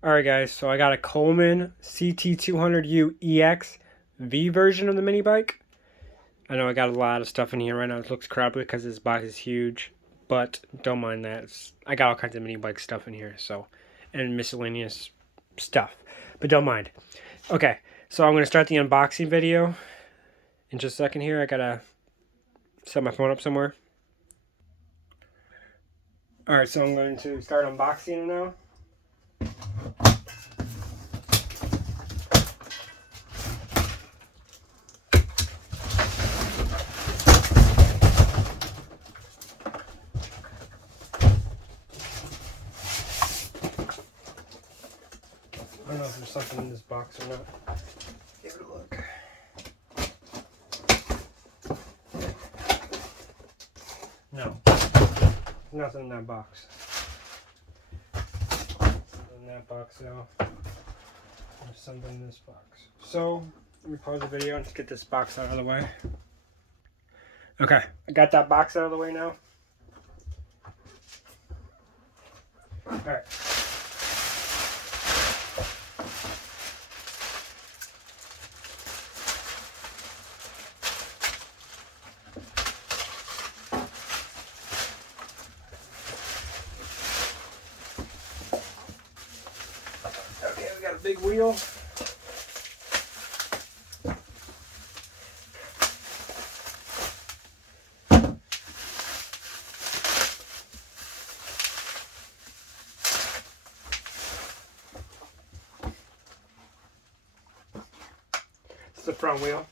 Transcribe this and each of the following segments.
Alright guys, so I got a Coleman ct200u-ex V version of the mini bike. I know I got a lot of stuff in here right now. It looks crappy because this box is huge, but don't mind that. I got all kinds of mini bike stuff in here, so, and miscellaneous stuff, but don't mind. Okay, so I'm going to start the unboxing video in just a second here. I gotta set my phone up somewhere. Alright, so I'm going to start unboxing now. I don't know if there's something in this box or not. Give it a look. No. Nothing in that box. Nothing in that box though. There's something in this box. So, let me pause the video and just get this box out of the way. Okay, I got that box out of the way now. Alright. Okay, we got a big wheel. It's the front wheel.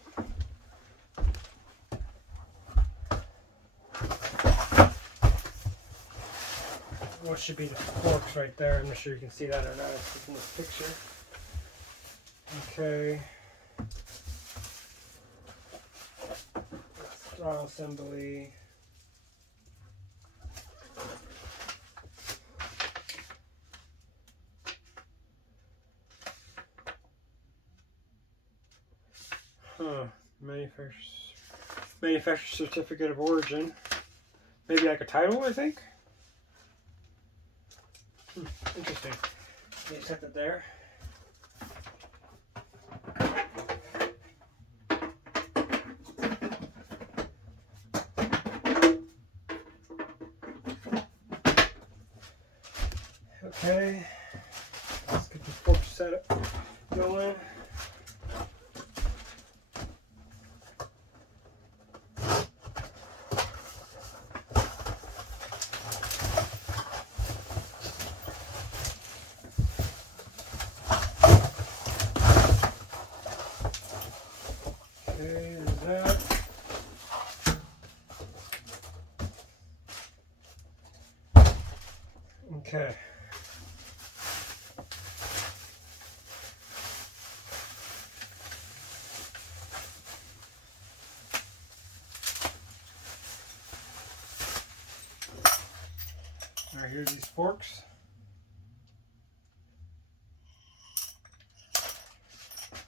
What should be the forks right there? I'm not sure you can see that or not. It's in this picture. Okay. Throttle assembly. Manufacturer certificate of origin. Maybe like a title, I think. Interesting. You set that there. Okay. Let's get the fork set up going. Okay, there's that. Okay. Alright, here's these forks.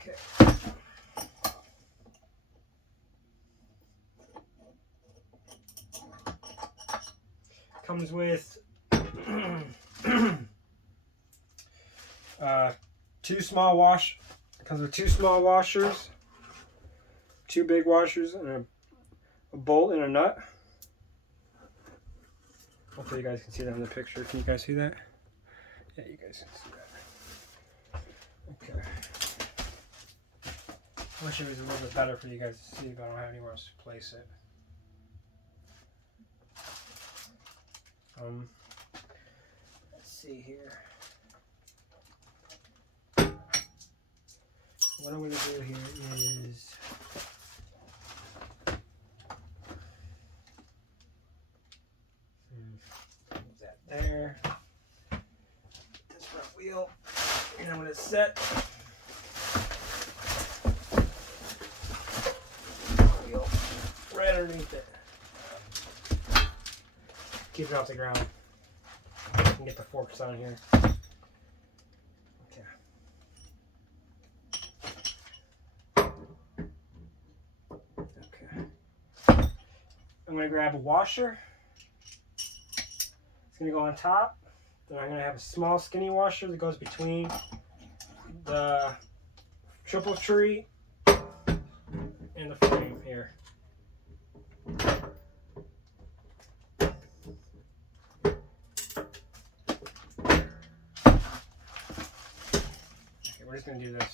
Okay. Comes with two small washers, two big washers, and a bolt and a nut. Hopefully you guys can see that in the picture. Can you guys see that? Yeah, you guys can see that. Okay. I wish it was a little bit better for you guys to see, but I don't have anywhere else to place it. Let's see here. What I'm going to do here is move that there. This front wheel, and I'm going to set wheel right underneath it. Keep it off the ground. I can get the forks on here. I'm going to grab a washer. It's going to go on top, Then I'm going to have a small skinny washer that goes between the triple tree and the frame here. Okay, we're just going to do this.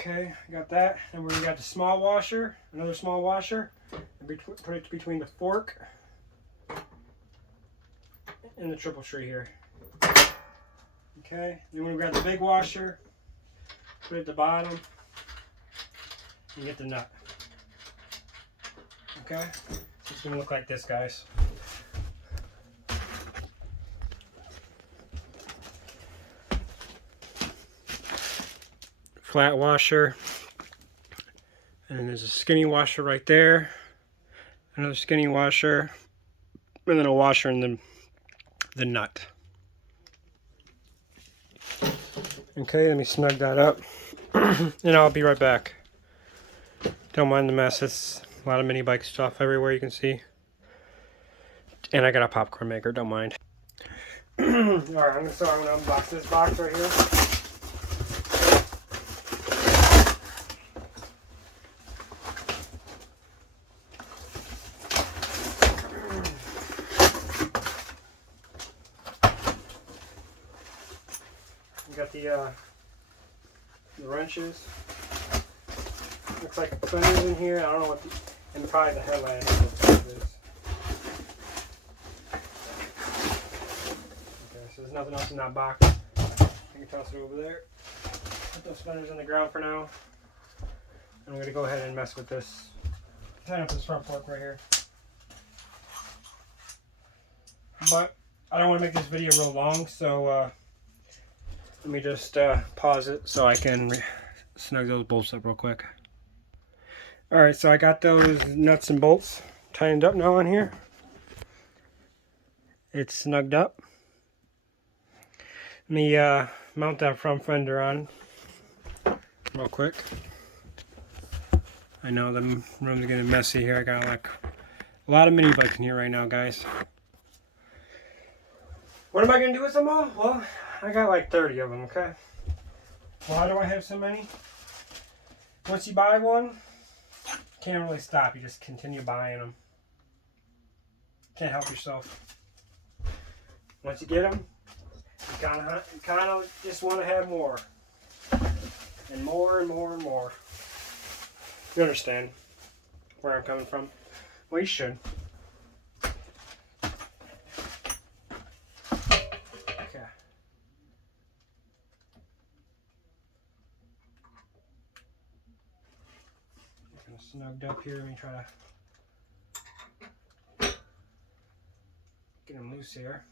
Okay, I got that. And we got the small washer, another small washer. And put it between the fork and the triple tree here. Okay, then we grab the big washer, put it at the bottom, and get the nut. Okay, so it's gonna look like this, guys. Flat washer, and there's a skinny washer right there, another skinny washer, and then a washer and the nut. Okay, let me snug that up, and I'll be right back. Don't mind the mess, it's a lot of mini bike stuff everywhere you can see. And I got a popcorn maker, don't mind. Alright, I'm going to unbox this box right here. We got the wrenches. Looks like a fender's in here. I don't know what and probably the headlight is. Okay, so there's nothing else in that box. I can toss it over there. Put those fenders on the ground for now. I'm going to go ahead and mess with this. Tighten up this front fork right here. But I don't want to make this video real long, so let me just pause it so I can snug those bolts up real quick. Alright, so I got those nuts and bolts tightened up now on here. It's snugged up. Let me mount that front fender on real quick. I know the room's getting messy here. I got like a lot of mini bikes in here right now, guys. What am I going to do with them all? Well, I got like 30 of them, okay? Why do I have so many? Once you buy one, can't really stop. You just continue buying them. Can't help yourself. Once you get them, you kind of just want to have more. And more and more and more. You understand where I'm coming from? Well, you should. Okay. Kind of snugged up here. Let me try to get them loose here.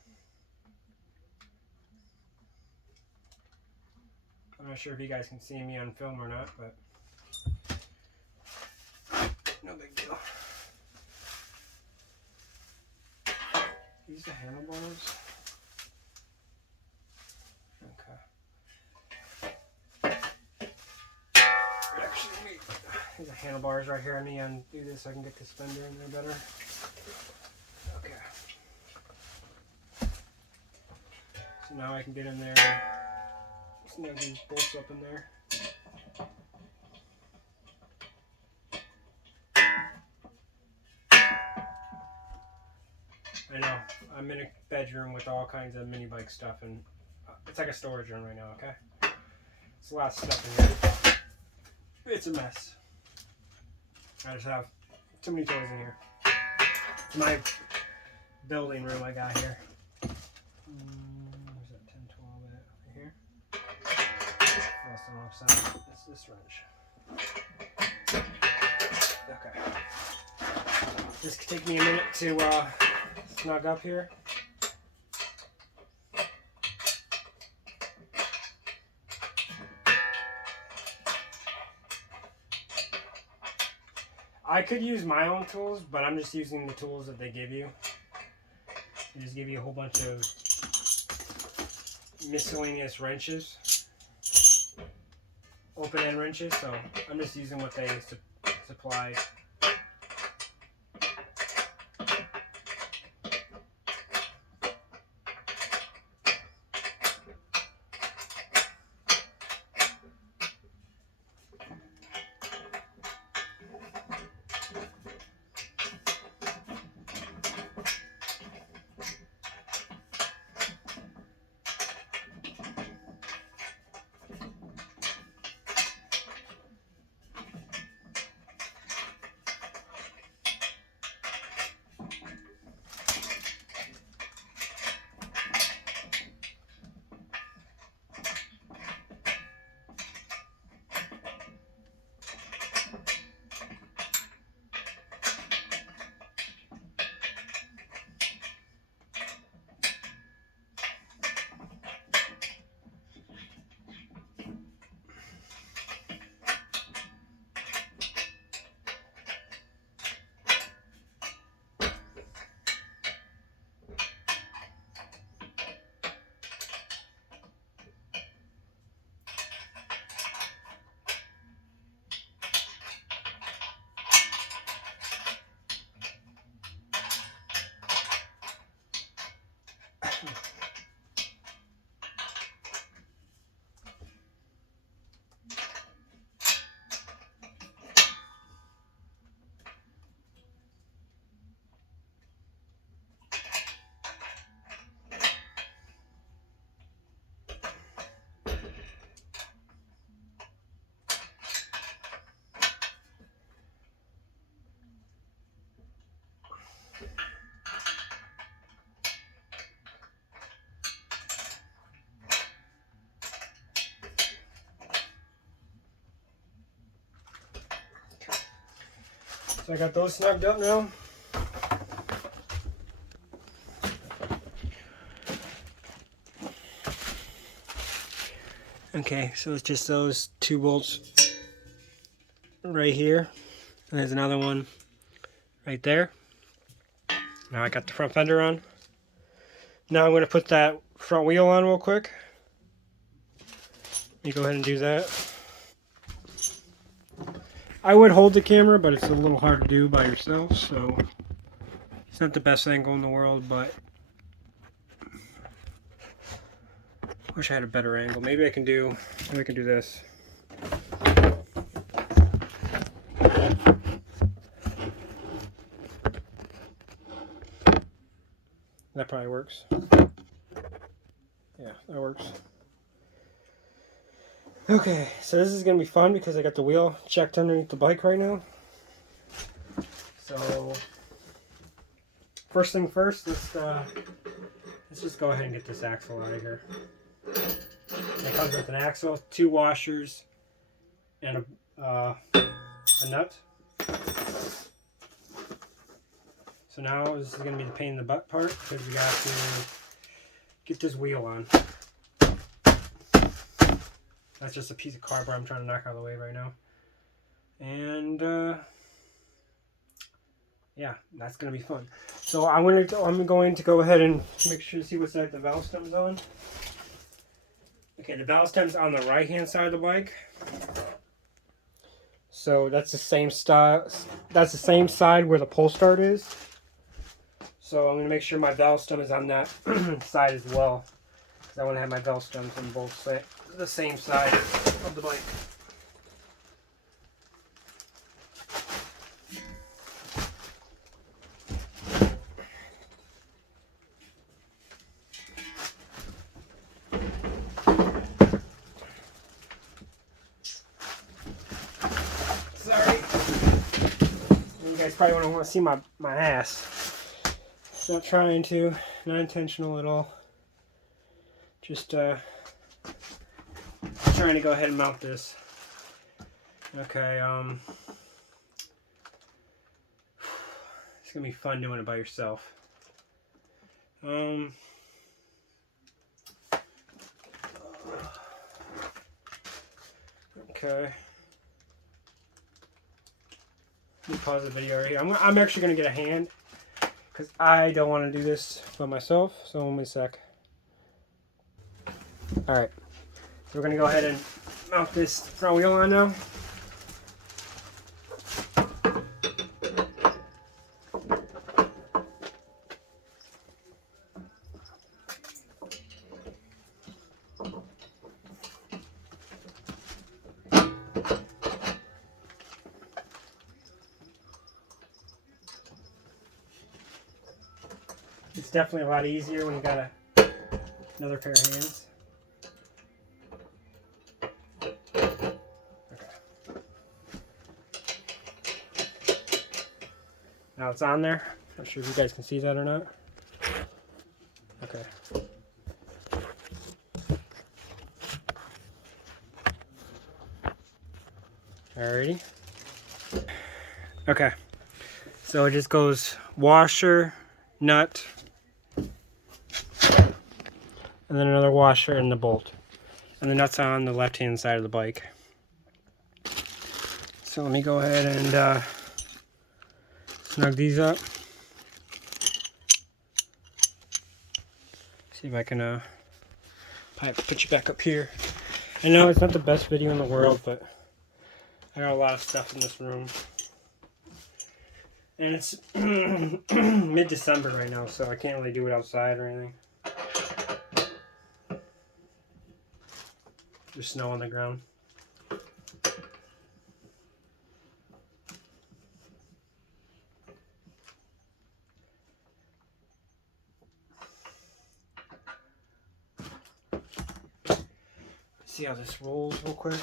I'm not sure if you guys can see me on film or not, but no big deal. These the handlebars. Okay. Actually, there's the handlebars right here. I need to undo this so I can get this fender in there better. Okay. So now I can get in there and snug these bolts up in there. I know, I'm in a bedroom with all kinds of mini bike stuff, and it's like a storage room right now, okay? There's a lot of stuff in here. It's a mess. I just have too many toys in here. It's my building room I got here. Where's that 10-12 at? Right here? Oh, it's on the left side. It's this wrench. Okay. This could take me a minute to snug up here. I could use my own tools, but I'm just using the tools that they give you. They just give you a whole bunch of miscellaneous wrenches, open end wrenches, so I'm just using what they supplied. So I got those snugged up now. Okay, so it's just those 2 bolts right here. And there's another one right there. Now I got the front fender on. Now I'm going to put that front wheel on real quick. Let me go ahead and do that. I would hold the camera, but it's a little hard to do by yourself, so it's not the best angle in the world, but I wish I had a better angle. Maybe I can do this. That probably works. Yeah, that works. Okay, so this is going to be fun because I got the wheel checked underneath the bike right now. So, first thing first, let's just go ahead and get this axle out of here. It comes with an axle, 2 washers, and a nut. So now this is going to be the pain in the butt part because we got to get this wheel on. That's just a piece of cardboard I'm trying to knock out of the way right now. And yeah, that's going to be fun. So I'm going to go ahead and make sure to see what side the valve stem's on. Okay, the valve stem's on the right hand side of the bike. So that's the same style. That's the same side where the pull start is. So I'm going to make sure my valve stem is on that side as well, because I want to have my valve stems on both the same side of the bike. Sorry. You guys probably want to see my ass. Not trying to, not intentional at all. Just trying to go ahead and mount this. Okay, it's gonna be fun doing it by yourself. Okay. Let me pause the video right here. I'm actually going to get a hand because I don't want to do this by myself. So let me a sec. Alright. So we're going to go ahead and mount this front wheel on now. It's definitely a lot easier when you got another pair of hands. Okay. Now it's on there. Not sure if you guys can see that or not. Okay. Alrighty. Okay. So it just goes washer, nut, and then another washer and the bolt. And the nut's on the left-hand side of the bike. So let me go ahead and snug these up. See if I can put you back up here. I know it's not the best video in the world, but I got a lot of stuff in this room. And it's mid-December right now, so I can't really do it outside or anything. There's snow on the ground. See how this rolls real quick.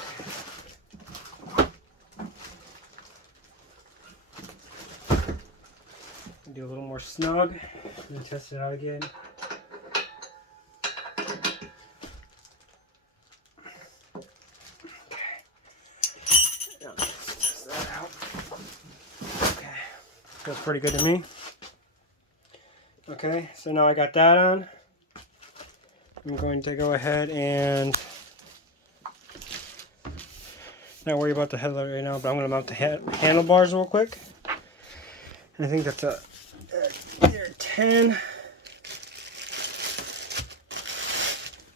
Do a little more snug. And test it out again. Test that out. Okay, feels pretty good to me. Okay, so now I got that on. I'm going to go ahead and not worry about the headlight right now, but I'm going to mount the handlebars real quick. And I think that's a 10.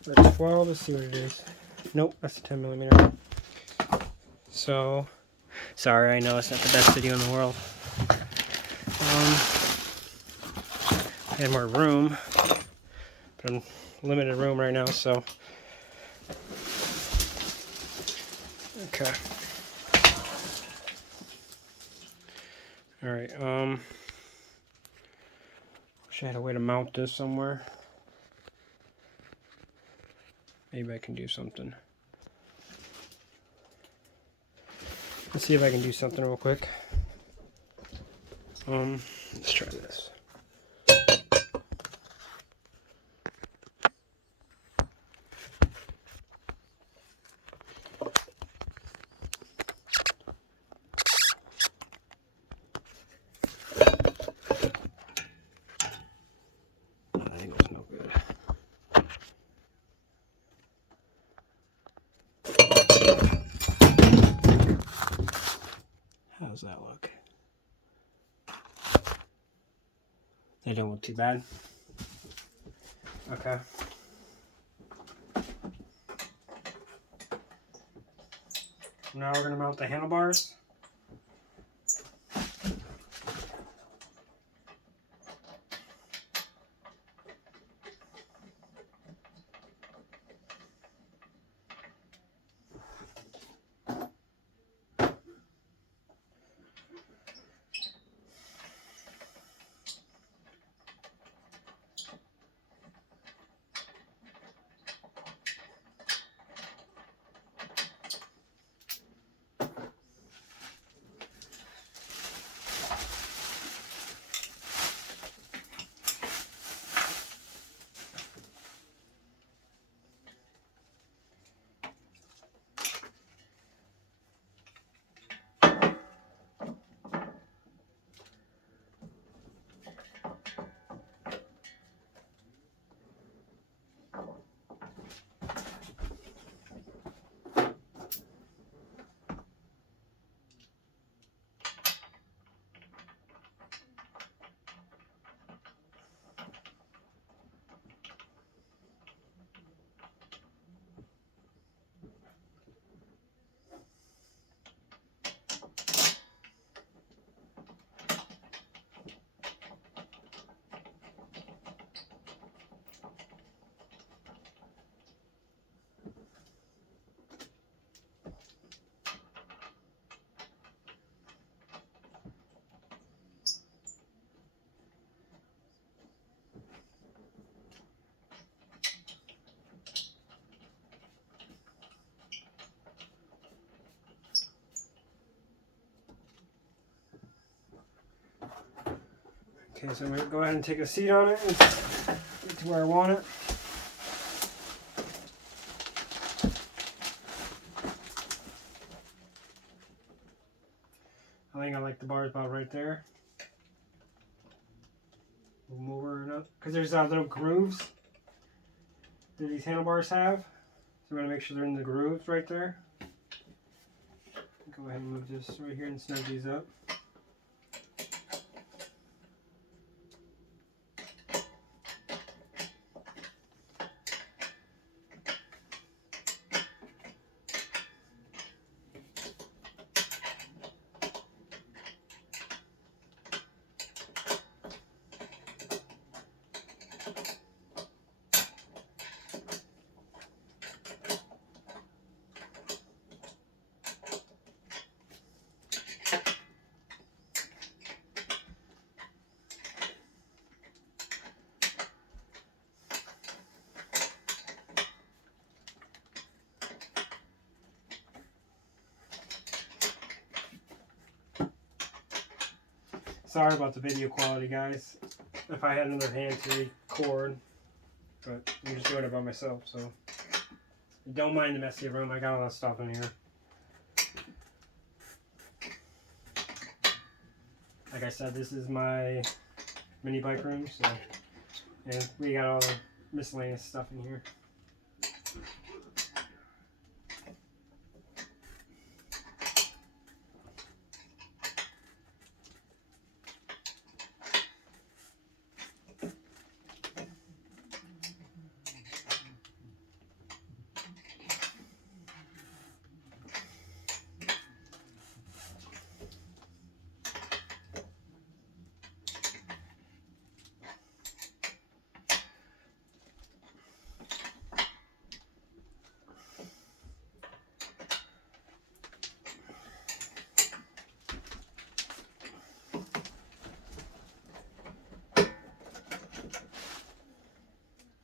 That's 12. Let's see what it is. Nope, that's a 10 millimeter. So, sorry, I know it's not the best video in the world. I had more room, but I'm limited room right now, so. Okay. Alright, wish I had a way to mount this somewhere. Maybe I can do something. Let's see if I can do something real quick. Let's try this. How's that look? They don't look too bad. Okay. Now we're going to mount the handlebars. Okay, so I'm going to go ahead and take a seat on it and get to where I want it. I think I like the bars about right there. We'll move her enough. Because there's little grooves that these handlebars have. So we're going to make sure they're in the grooves right there. Go ahead and move this right here and snug these up. Sorry about the video quality, guys. If I had another hand to record, but I'm just doing it by myself, so don't mind the messy room. I got a lot of stuff in here. Like I said, this is my mini bike room, so and we got all the miscellaneous stuff in here.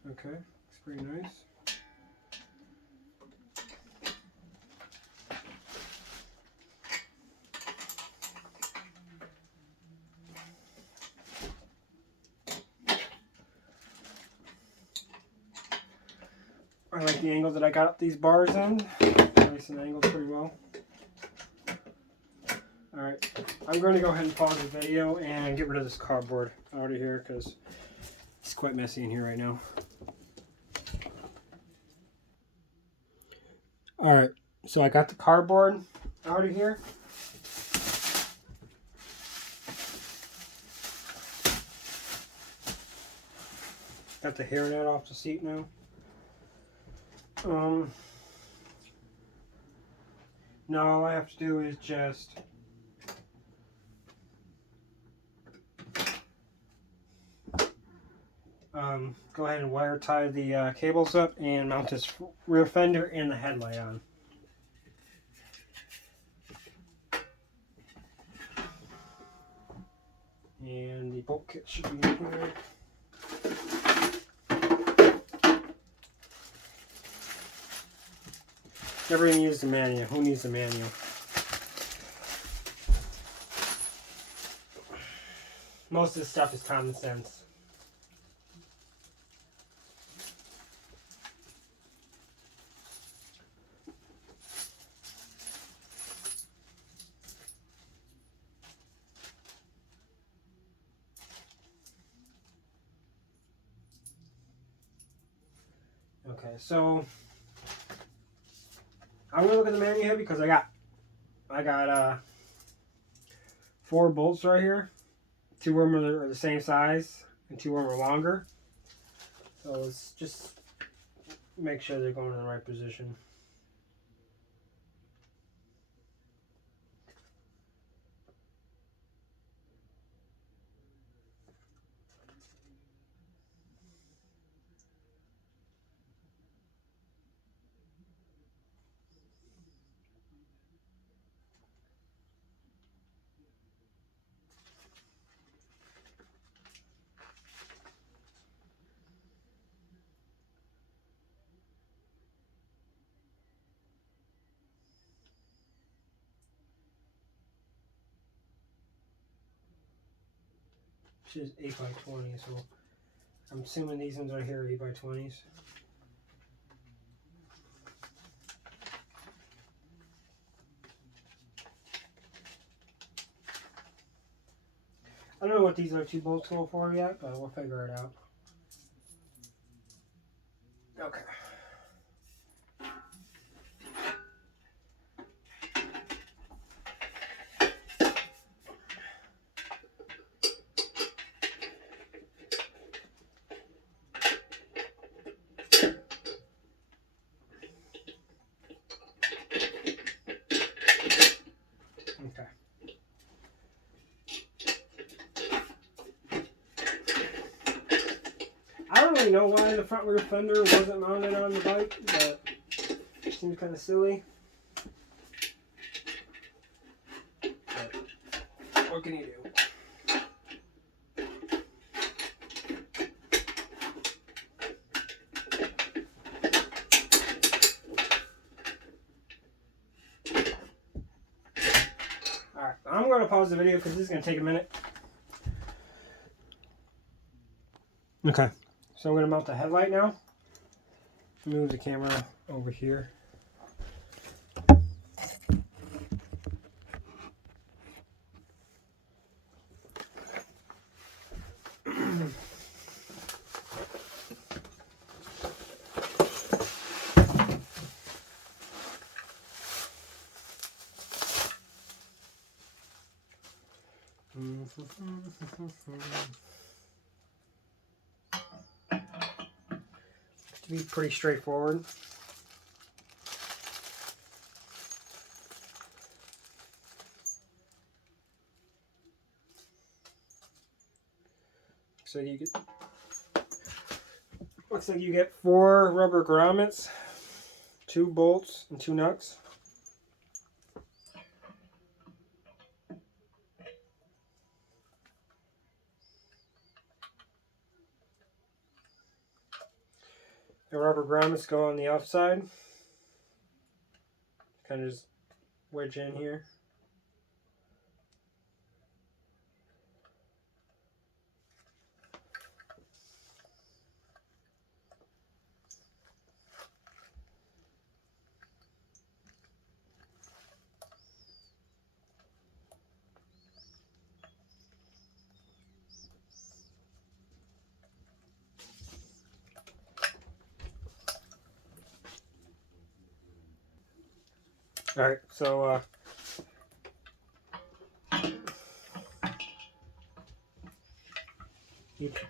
Okay, looks pretty nice. I like the angle that I got these bars in. Nice and angled pretty well. Alright, I'm going to go ahead and pause the video and get rid of this cardboard out of here because it's quite messy in here right now. Alright, so I got the cardboard out of here. Got the hairnet off the seat now. Now all I have to do is just go ahead and wire tie the cables up and mount this rear fender and the headlight on. And the bolt kit should be in here. Never even used the manual. Who needs the manual? Most of this stuff is common sense. Okay, so I'm gonna look at the manual here because I got 4 bolts right here. 2 of them are the same size and 2 of them are longer. So let's just make sure they're going in the right position. Which is 8x20, so I'm assuming these ones right here are 8x20s. I don't know what these other two bolts go for yet, but we'll figure it out. Okay. Okay. I don't really know why the front rear fender wasn't mounted on the bike, but it seems kind of silly. But what can you do? Alright, I'm going to pause the video because this is going to take a minute. Okay, so I'm going to mount the headlight now. Move the camera over here. To be pretty straightforward. So looks like you get 4 rubber grommets, 2 bolts, and 2 nuts. The rubber grommets go on the outside. Kind of just wedge in here. Alright, so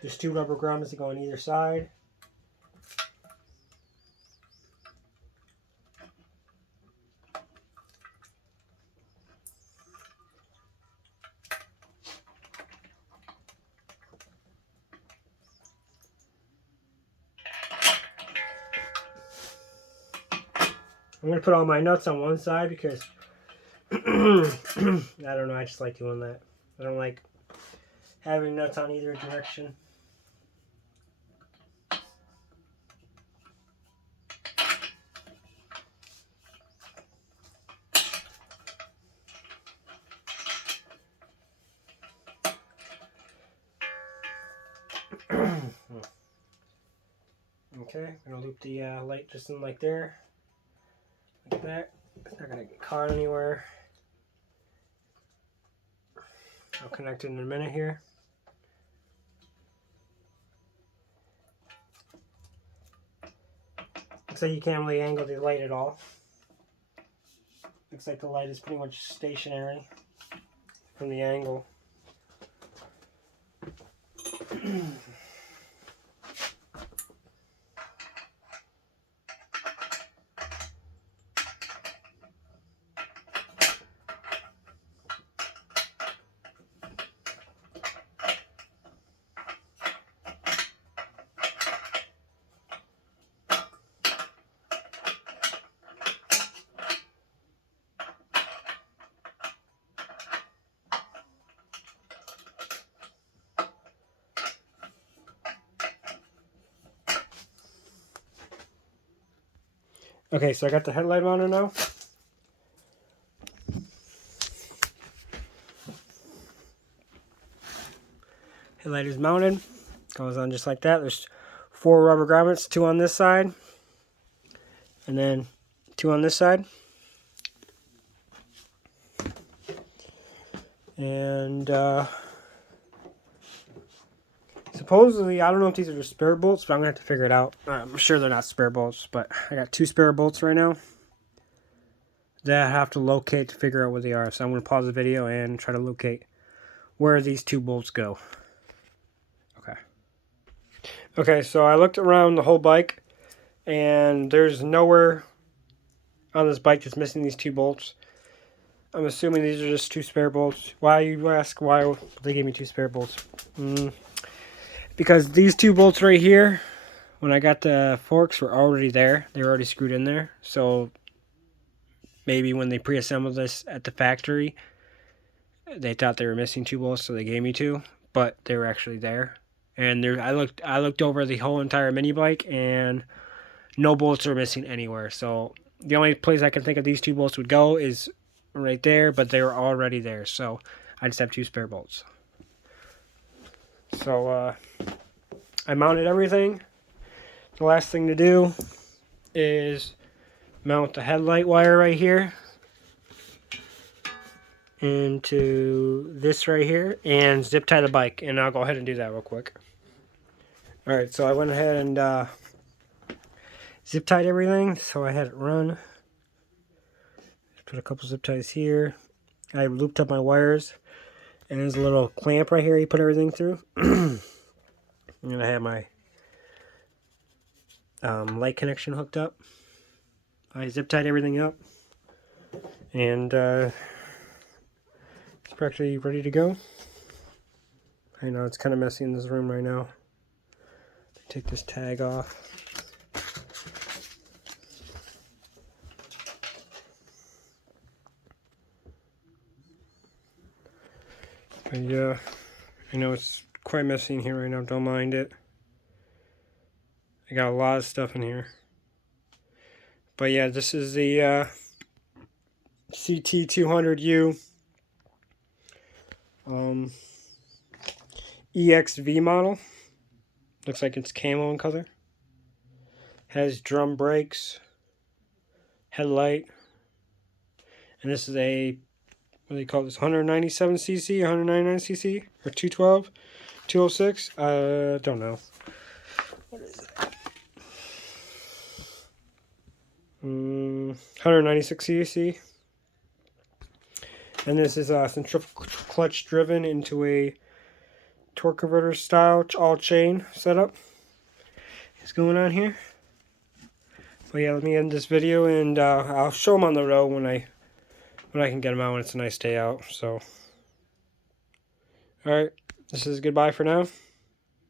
there's 2 rubber grommets that go on either side. I'm going to put all my nuts on one side because I don't know, I just like doing that. I don't like having nuts on either direction. Okay, I'm going to loop the light just in like there. Like that. It's not going to get caught anywhere. I'll connect it in a minute here. Looks like you can't really angle the light at all. Looks like the light is pretty much stationary from the angle. Okay, so I got the headlight mounted now. Headlight is mounted. Goes on just like that. There's 4 rubber grommets, 2 on this side, and then 2 on this side. And supposedly, I don't know if these are just spare bolts, but I'm going to have to figure it out. I'm sure they're not spare bolts, but I got 2 spare bolts right now that I have to locate to figure out where they are. So I'm going to pause the video and try to locate where these 2 bolts go. Okay, so I looked around the whole bike, and there's nowhere on this bike that's missing these 2 bolts. I'm assuming these are just 2 spare bolts. Why, you ask, why they gave me 2 spare bolts? Because these 2 bolts right here, when I got the forks, were already there. They were already screwed in there. So maybe when they pre-assembled this at the factory, they thought they were missing 2 bolts, so they gave me 2. But they were actually there. And there, I looked over the whole entire mini bike, and no bolts are missing anywhere. So the only place I can think of these 2 bolts would go is right there, but they were already there. So I just have 2 spare bolts. So I mounted everything. The last thing to do is mount the headlight wire right here into this right here and zip tie the bike, and I'll go ahead and do that real quick. Alright, so I went ahead and zip tied everything, so I had it run. Put a couple zip ties here. I looped up my wires, and there's a little clamp right here you put everything through. And I have my light connection hooked up. I zip tied everything up, and it's practically ready to go. I know it's kind of messy in this room right now. Take this tag off. But yeah, I know it's quite messy in here right now. Don't mind it. I got a lot of stuff in here. But yeah, this is the ct200u EXV model. Looks like it's camo in color. Has drum brakes, headlight, and this is a, what do they call this, 197cc, 199cc, or 212, 206, don't know. What is it? 196cc. And this is centrifugal clutch driven into a torque converter style all chain setup. What's going on here? But yeah, let me end this video, and I'll show them on the road when I can get them out when it's a nice day out. So, alright, this is goodbye for now.